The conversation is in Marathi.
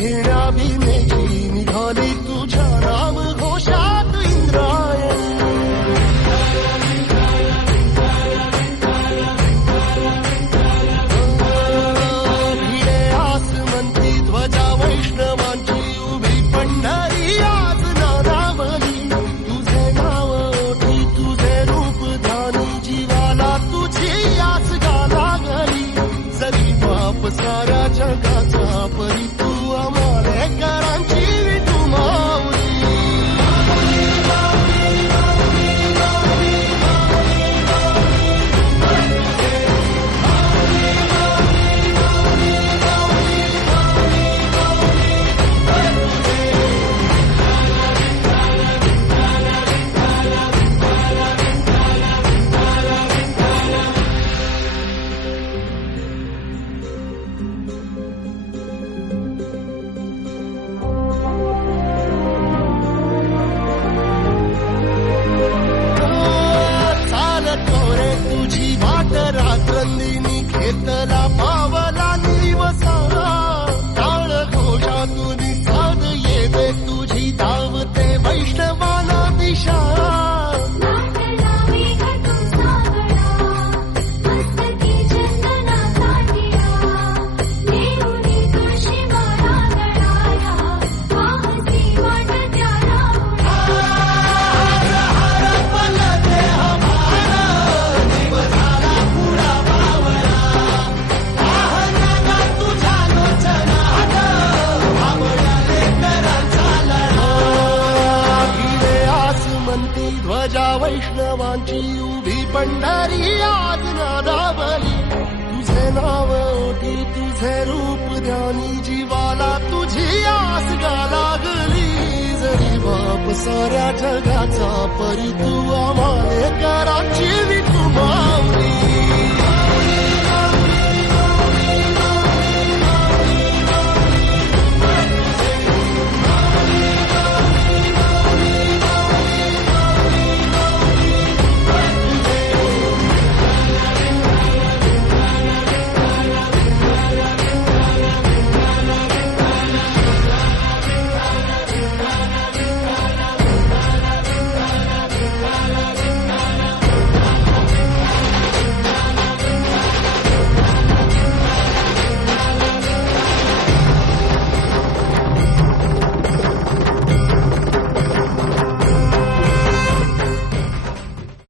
घेण्या भीमेची निघाली तुझ्या नाम घोषात इंद्रायणी. भिडे आसमंती ध्वजा वैष्णवांची उभी पंढरी आज नादावली. तुझे नाव ओठी तुझे रूप ध्यानी जीवाला तुझी आस गा लागली. जरी बाप साऱ्या जगाचा परी तू आमालेकरांची विठू माऊली. तुझी वाट रात्रंदिनी घेतला पावला दिवसा. टाळ घोषातून साध येते तुझी धावते वैष्णवाला दिशा. ध्वजा वैष्णवांची उभी पंढरी आज नादावली. तुझे नाव ओठी तुझे रूप ध्यानी जीवाला तुझी आस गा लागली. जरी बाप साऱ्या जगाचा परी तू आमालेकरांची विठू माऊली.